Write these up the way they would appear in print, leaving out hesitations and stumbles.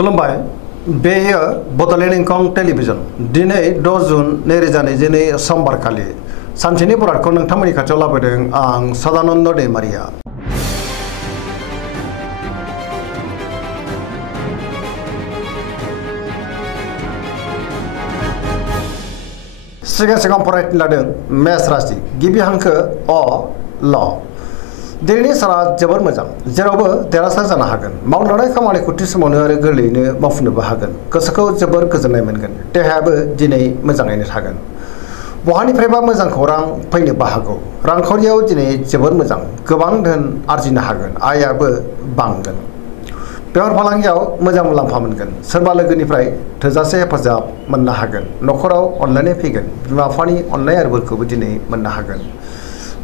खुलुमबाय बेयो बड'लेण्ड इंखं टेलिभिजन दिनै 6 जुन 2022 समबारखालि सानसेनि बरादखौ नोंथांमोननि खाथियाव लाबोदों आं सदानन्द दैमारिया। सिगां फरायनो लादों मेष राशि गिबि हांखो अ ल। दिनैनि साना जोबोर मोजां, जेरावबो देरहासार जानो हागोन। मावनो लानाय खामानिखौ थि समावनो आरो गोरलैयैनो मावफुंनोबो हागोन। गोसोखौ जोबोर गोजोननाय मोनगोन। देहायाबो दिनै मोजाङैनो थागोन। बहानिफ्रायबा मोजां खौरां फैनोबो हागौ। रांखावरियाव दिनै जोबोर मोजां, गोबां धोन आरजिनो हागोन। आयाबो बांगोन। बेफार फालांगियाव मोजां मुलाम्फा मोनगोन। सोरबा लोगोनिफ्राय थोजासे हेफाजाब मोननो हागोन। न'खराव अनलायनाय फैगोन। बिमा बिफानि अननाय आरो बोरखौबो दिनै मोननो हागोन।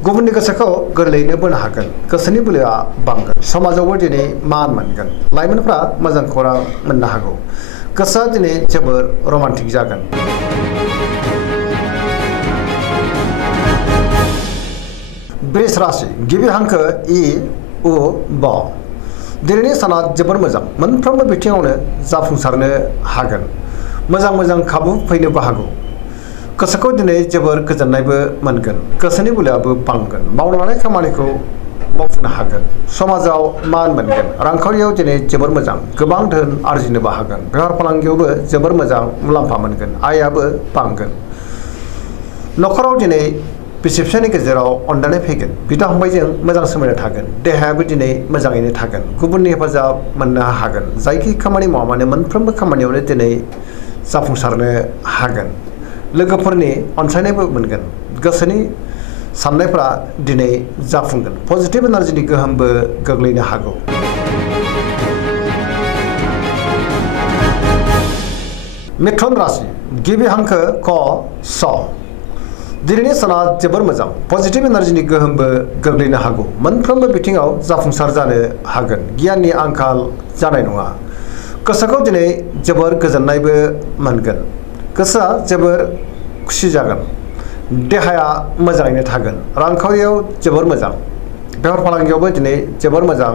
गुबुननि गोसोखौ गोरलैयैनो बोनो हागोन। गोसोनि बोलोआ बांगोन। समाजावबो दिनै मान मोनगोन। लाइमोनफ्रा मोजां खौरां मोननो हागौ। गोसोआ दिनै जोबोर रमान्टिक जागोन। वृष राशि गिबि हांखो इ उ ब। दिनैनि साना जोबोर मोजां, मोनफ्रोमबो बिथिङावनो जाफुंसारनो हागोन। मोजां खाबु फैनोबो हागौ। गोसोखौ दिनै जोबोर गोजोननायबो मोनगोन। गोसोनि बोलोआबो बांगोन। मावनो लानाय खामानिखौ मावफुंनो हागोन। समाजाव मान मोनगोन। रांखावरियाव दिनै जोबोर मोजां, गोबां धोन आरजिनोबो हागोन। बेफार फालांगियावबो जोबोर मोजां मुलाम्फा मोनगोन। आयाबो बांगोन। न'खराव दिनै बिसि फिसायनि गेजेराव अनलायनाय फैगोन। बिदा फंबायजों मोजां सोमोन्दो थागोन। देहायाबो दिनै मोजाङैनो थागोन। गुबुननि हेफाजाब मोननो हागोन। जायखि खामानि मावा मानो मोनफ्रोमबो खामानियावनो दिनै जाफुंसारनो हागोन। लोगोफोरनि अनसायनायबो मोनगोन। गोसोनि साननायफ्रा दिनै जाफुंगोन। पजिटिभ एनार्जिनि गोहोमबो गोग्लैनो हागौ। मिथुन राशि गिबि हांखो क स। दिनैनि साना जोबोर मोजां, पजिटिभ एनार्जिनि गोहोमबो गोग्लैनो हागौ। मोनफ्रोमबो बिथिङाव जाफुंसार जानो हागोन। गियाननि आंखाल जानाय नङा। गोसोखौ दिनै जोबोर गोजोननायबो मोनगोन। गोसोआ जोबोर खुसि जागोन। देहाया मोजाङैनो थागोन। रांखावरियाव जोबोर मोजां। बेफार फालांगियावबो दिनै जोबोर मोजां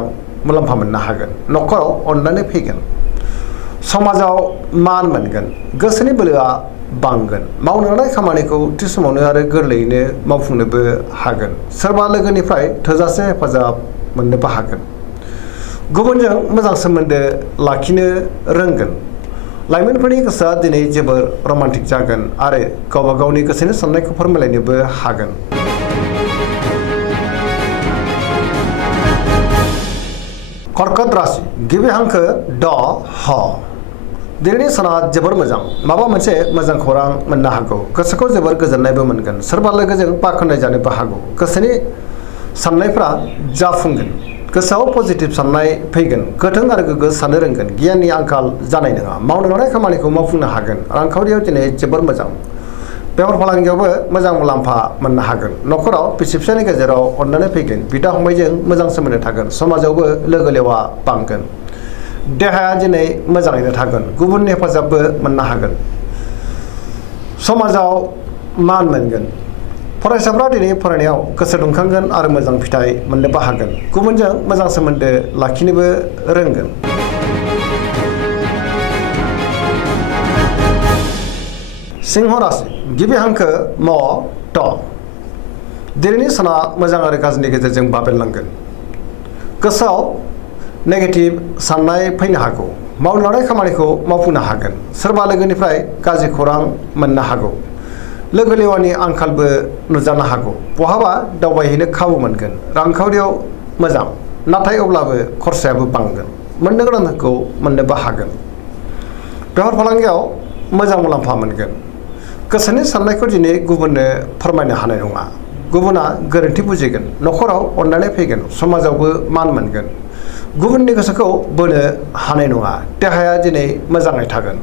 मुलाम्फा मोननो हागोन। न'खराव अनलायनाय फैगोन। समाजाव मान मोनगोन। गोसोनि बोलोआ बांगोन। मावनो लानाय खामानिखौ थि समावनो आरो गोरलैयैनो मावफुंनोबो हागोन। सोरबा लोगोनिफ्राय थोजासे हेफाजाब मोननोबो हागोन। गुबुनजों मोजां सोमोन्दो लाखिनो रोंगोन। लाइमोनफोरनि गोसोआ दिनै जोबोर रमान्टिक जागोन आरो गावबा गावनि गोसोनि साननायखौ फोरमायलायनोबो हागोन। कर्कट राशि गिबि हांखो ड ह। दिनैनि साना जोबोर मोजां, माबा मोनसे मोजां खौरां मोननो हागौ। गोसोखौ जोबोर गोजोननायबो मोनगोन। सोरबा लोगोजों बाख्नाय जानोबो हागौ। गोसोनि साननायफ्रा जाफुंगोन। गोसोआव पजिटिभ साननाय फैगोन। गोथों आरो गोग्गो साननो रोंगोन। गियाननि आंखाल जानाय नङा। मावनो लानाय खामानिखौ मावफुंनो हागोन। रांखावरियाव दिनै जोबोर मोजां। बेफार फालांगियावबो मोजां मुलाम्फा मोननो हागोन। न'खराव बिसि फिसायनि गेजेराव अनलायनाय फैगोन। बिदा फंबायजों मोजां सोमोन्दो थागोन। समाजावबो लोगो लेवा बांगोन। देहाया दिनै मोजाङैनो थागोन। गुबुननि हेफाजाबबो मोननो हागोन। समाजाव मान मोनगोन। फरायसाफ्रा दिनै फरायनायाव गोसो दुंखांगोन आरो मोजां फिथाइ मोननोबो हागोन। गुबुनजों मोजां सोमोन्दो लाखिनोबो रोंगोन। सिंह राशि गिबि हांखो म ट। दिनैनि साना मोजां आरो गाज्रिनि गेजेरजों बाबेनलांगोन। गोसोआव नेगेटिभ साननाय फैनो हागौ। मावनो लानाय खामानिखौ मावफुंनो हागोन। सोरबा लोगोनिफ्राय गाज्रि खौरां मोननो हागौ। लोगो लेवानि आंखालबो नुजानो हागौ। बहाबा दावबायहैनो खाबु मोनगोन। रांखावरियाव मोजां, नाथाय अब्लाबो खरसायाबो बांगोन। मोननो गोनांखौ मोननोबो हागोन। बेफार फालांगियाव मोजां मुलाम्फा मोनगोन। गोसोनि साननायखौ दिनै गुबुननो फोरमायनो हानाय नङा। गुबुना गोरोन्थि बुजिगोन। न'खराव अनलायनाय फैगोन। समाजावबो मान मोनगोन। गुबुननि गोसोखौ बोनो हानाय नङा। देहाया दिनै मोजाङै थागोन।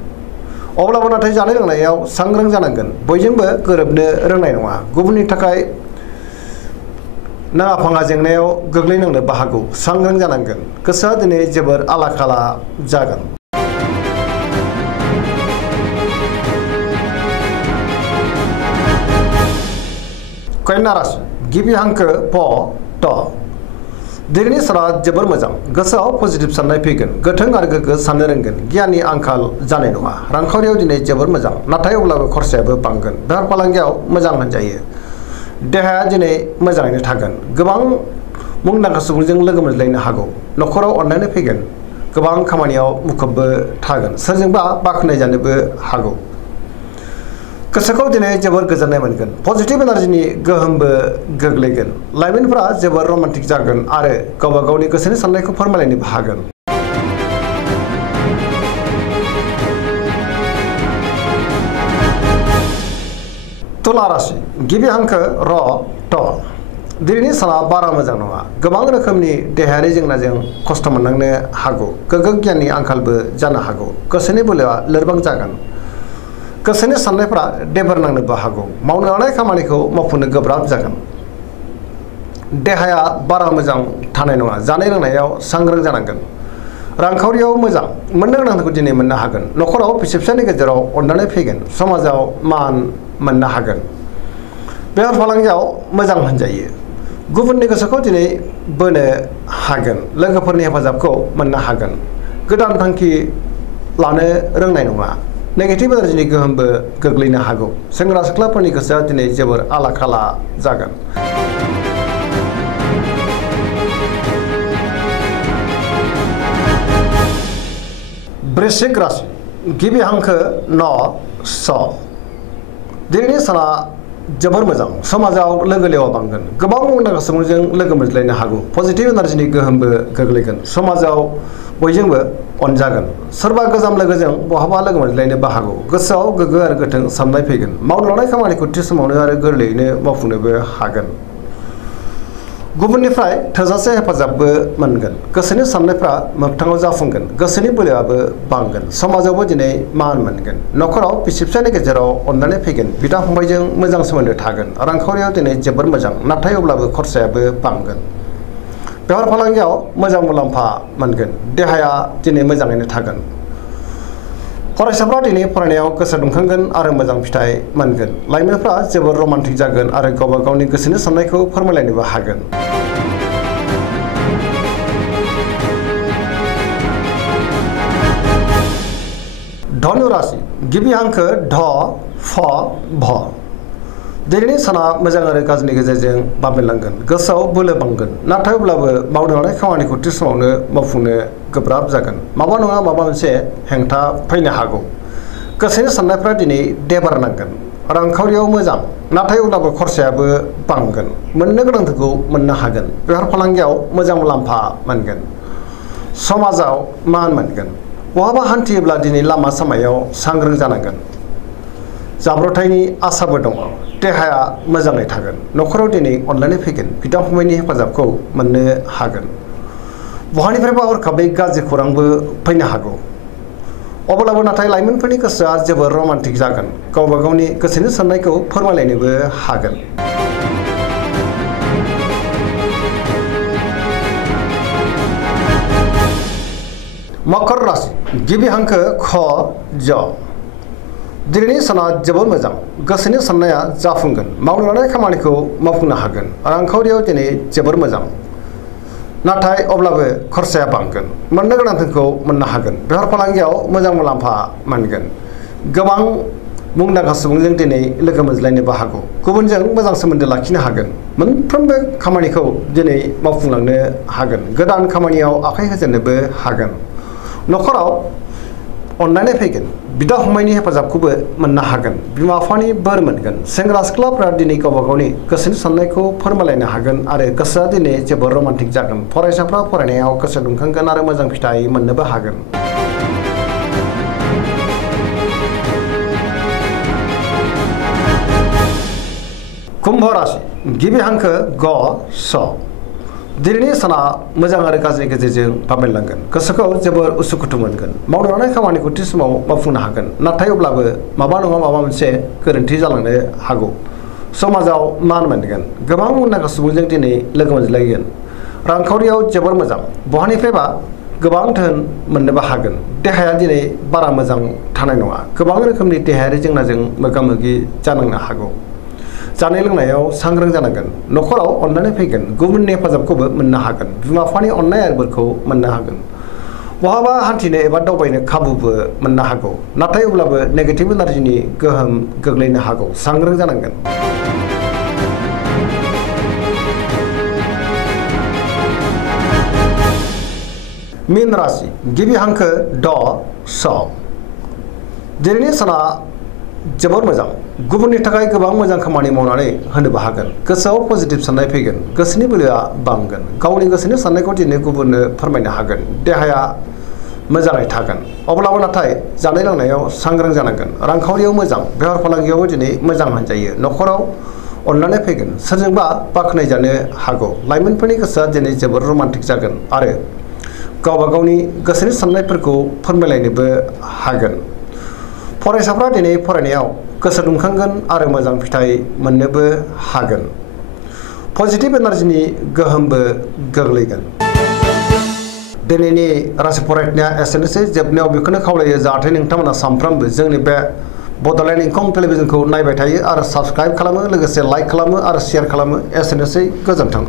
अब्लाबो नाथाय जानाय लोंनायाव सांग्रां जानांगोन। बयजोंबो गोरोबनो रोंनाय नङा। गुबुननि थाखाय नाङा फाङा जेंनायाव गोग्लैनांनोबो हागौ। सांग्रां जानांगोन। गोसोआ दिनै जोबोर आला खाला जागोन। कन्या राशि गिबि हांखो प ट। दिनैनि साना जोबोर मोजां गोसोआव पजिटिभ साननाय फैगोन गोथों आरो गोग्गो साननो रोंगोन गियाननि आंखाल जानाय नङा रांखावरियाव दिनै जोबोर मोजां नाथाय अब्लाबो खरसायाबो बांगोन बेफार फालांगियाव मोजां होनजायो देहाया दिनै मोजाङैनो थागोन गोबां मुंदांखा सुबुंजों लोगो मोनज्लायनो हागौ न'खराव अननायनो फैगोन गोबां खामानियाव मुखुबबो थागोन सोरजोंबा बाख्नाय जानोबो हागौ गोसोखौ दिनै जोबोर गोजोननाय मोनगोन पजिटिभ एनार्जिनि गोहोमबो गोग्लैगोन लाइमोनफोरा जोबोर रमान्टिक जागोन आरो गावबा गावनि गोसोनि साननायखौ फोरमायलायनोबो हागोन तुला राशि गिबि हांखो र ट दिनैनि साना बारा मोजां नङा गोबां रोखोमनि देहायारि जेंनाजों खस्थ' मोननांनो हागौ गोग्गो गियाननि आंखालबो जानो हागौ गोसोनि बोलोआ लोरबां जागोन गोसोनि साननायफ्रा देबार नांनोबो हागौ मावनो लानाय खामानिखौ मावफुंनो गोब्राब जागोन देहाया बारा मोजां थानाय नङा जानाय लोंनायाव सांग्रां जानांगोन रांखावरियाव मोजां मोननो गोनांखौ दिनै मोननो हागोन न'खराव फिसा फिसानि गेजेराव अननानै फैगोन समाजाव मान मोननो हागोन बेफार फालांगियाव मोजां होनजायो गुबुननि गोसोखौ दिनै बोनो हागोन लोगोफोरनि हेफाजाबखौ मोननो हागोन गोदान थांखि लानो रोंनाय नङा नेगेटिभ एनार्जिनि गोहोमबो गोग्लैनो हागौ सेंग्रा सिख्लाफोरनि गोसोआ दिनै जोबोर आला खाला जागोन वृश्चिक राशि गिबि हांखो न स दिनैनि साना जोबोर मोजां समाजाव लोगो लेवा बांगोन गोबां मुंदांखा सुबुंजों लोगो मोनज्लायनो हागौ पजिटिभ एनार्जिनि गोहोमबो गोग्लैगोन समाजाव बयजोंबो अनजागोन सोरबा गोजाम लोगोजों बहाबा लोगो मोनज्लायनोबो हागौ गोसोआव गोग्गो आरो गोथों साननाय फैगोन मावनो लानाय खामानिखौ थि समावनो आरो गोरलैयैनो मावफुंनोबो हागोन गुबुननिफ्राय थोजासे हेफाजाबबो मोनगोन गोसोनि साननायफ्रा मोगथाङाव जाफुंगोन गोसोनि बोलोआबो बांगोन समाजावबो दिनै मान मोनगोन न'खराव बिसि फिसायनि गेजेराव अननानै फैगोन बिदा फंबायजों मोजां सोमोन्दो थागोन रांखावरियाव दिनै जोबोर मोजां नाथाय अब्लाबो खरसायाबो बांगोन बेफार फालांगियाव मोजां मुलाम्फा मोनगोन देहाया दिनै मोजाङैनो थागोन फरायसाफ्रा दिनै फरायनायाव गोसो दुंखांगोन आरो मोजां फिथाइ मोनगोन लाइमोनफ्रा जोबोर रमान्टिक जागोन आरो गावबा गावनि गोसोनि साननायखौ फोरमायलायनोबो हागोन धनु राशि गिबि हांखो ढ फ भ दिनैनि साना मोजां आरो गाज्रिनि गेजेरजों बाबेनलांगोन गोसोआव बोलो बांगोन नाथाय अब्लाबो मावनो लानाय खामानिखौ थि समावनो मावफुंनो गोब्राब जागोन माबा नङा माबा मोनसे हेंथा फैनो हागौ गोसोनि साननायफ्रा दिनै देबार नांगोन रांखावरियाव मोजां नाथाय अब्लाबो खरसायाबो बांगोन मोननो गोनांखौ मोननो हागोन बेफार फालांगियाव मोजां मुलाम्फा मोनगोन समाजाव मान मोनगोन बहाबा हान्थियोब्ला दिनै लामा सामायाव सांग्रां जानांगोन जाब्रथायनि आसाबो दङ देहाया मोजाङै थागोन न'खराव दिनै अनलायनाय फैगोन बिदा फंबायनि हेफाजाबखौ मोननो हागोन बहानिफ्रायबा हरखाबै गाज्रि खौरांबो फैनो हागौ अब्लाबो नाथाय लाइमोनफोरनि गोसोआ जोबोर रमान्टिक जागोन गावबा गावनि गोसोनि साननायखौ फोरमायलायनोबो हागोन मकर राशि गिबि हांखो ख ज दिनैनि साना जोबोर मोजां गोसोनि साननाया जाफुंगोन मावनो लानाय खामानिखौ मावफुंनो हागोन रांखावरियाव दिनै जोबोर मोजां नाथाय अब्लाबो खरसाया बांगोन मोननो गोनांखौ मोननो हागोन बेफार फालांगियाव मोजां मुलाम्फा मोनगोन गोबां मुंदांखा सुबुंजों दिनै लोगो मोनज्लायनोबो हागौ गुबुनजों मोजां सोमोन्दो लाखिनो हागोन मोनफ्रोमबो खामानिखौ दिनै मावफुंलांनो हागोन गोदान खामानियाव आखाइ होजेननोबो हागोन न'खराव अननानै फैगोन बिदा फंबायनि हेफाजाबखौबो मोननो हागोन बिमा बिफानि बोर मोनगोन सेंग्रा सिख्लाफ्रा दिनै गावबा गावनि गोसोनि साननायखौ फोरमायलायनो हागोन आरो गोसोआ दिनै जोबोर रमान्टिक जागोन फरायसाफ्रा फरायनायाव गोसो दुंखांगोन आरो मोजां फिथाइ मोननोबो हागोन कुम्भ राशि गिबि हांखो ग स दिनैनि साना मोजां आरो गाज्रिनि गेजेरजों बाबेनलांगोन गोसोखौ जोबोर उसुखुथु मोनगोन मावनो लानाय खामानिखौ थि समाव मावफुंनो हागोन नाथाय अब्लाबो माबा नङा माबा मोनसे गोरोन्थि जालांनो हागौ समाजाव मान मोनगोन गोबां मुंदांखा सुबुंजों दिनै लोगो मोनज्लायगोन रांखावरियाव जोबोर मोजां बहानिफ्रायबा गोबां धोन मोननोबो हागोन देहाया दिनै बारा मोजां थानाय नङा गोबां रोखोमनि देहायारि जेंनाजों मोगा मोगि जानांनो हागौ जानाय लोंनायाव सांग्रां जानांगोन न'खराव अननानै फैगोन गुबुननि हेफाजाबखौबो मोननो हागोन बिमा बिफानि अननाय आरो बोरखौ मोननो हागोन बहाबा हान्थिनो एबा दावबायनो खाबुबो मोननो हागौ नाथाय अब्लाबो नेगेटिभ एनार्जिनि गोहोम गोग्लैनो हागौ सांग्रां जानांगोन मीन राशि गिबि हांखो ड स दिनैनि साना जोबोर मोजां गुबुननि थाखाय गोबां मोजां खामानि मावनानै होनोबो हागोन गोसोआव पजिटिभ साननाय फैगोन गोसोनि बोलोआ बांगोन गावनि गोसोनि साननायखौ दिनै गुबुननो फोरमायनो हागोन देहाया मोजाङै थागोन अब्लाबो नाथाय जानाय लोंनायाव सांग्रां जानांगोन रांखावरियाव मोजां बेफार फालांगियावबो दिनै मोजां होनजायो न'खराव अननानै फैगोन सोरजोंबा बाख्नायजानो हागौ लाइमोनफोरनि गोसोआ दिनै जोबोर रमान्टिक जागोन आरो गावबा गावनि गोसोनि साननायफोरखौ फोरमायलायनोबो हागोन फरायसाफ्रा दिनै फरायनायाव गोसो दुंखांगोन आरो मोजां फिथाइ मोननोबो हागोन पजिटिभ एनार्जिनि गोहोमबो गोग्लैगोन दिनैनि राशि फरायनाया एसेनोसै जोबनायाव बेखौनो खावलायो जाहाथे नोंथांमोना सानफ्रोमबो जोंनि बे बड'लेण्ड इंखं टेलिभिजनखौ नायबाय थायो आरो साबस्क्राइब खालामो लोगोसे लाइक खालामो आरो शेयार खालामो एसेनोसै गोजोन्थों